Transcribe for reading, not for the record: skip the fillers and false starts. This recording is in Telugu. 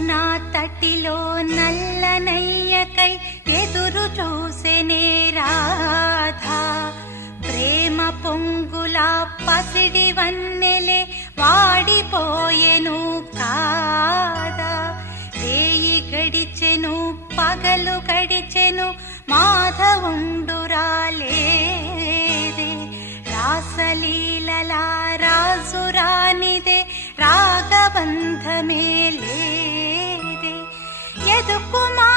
యమునా తటిలో నల్లనయ్యకై ఎదురు చూసెనే రాధా. ప్రేమ పొంగుల పసిడి వన్నెలే వాడిపోయెను కాదా. రేయి గడిచెను పగలు గడిచెను మాధవుండురాలేదే. రాసలీలల రాజురానిదే రాగబంధమే లేదే. ఎదుకుమా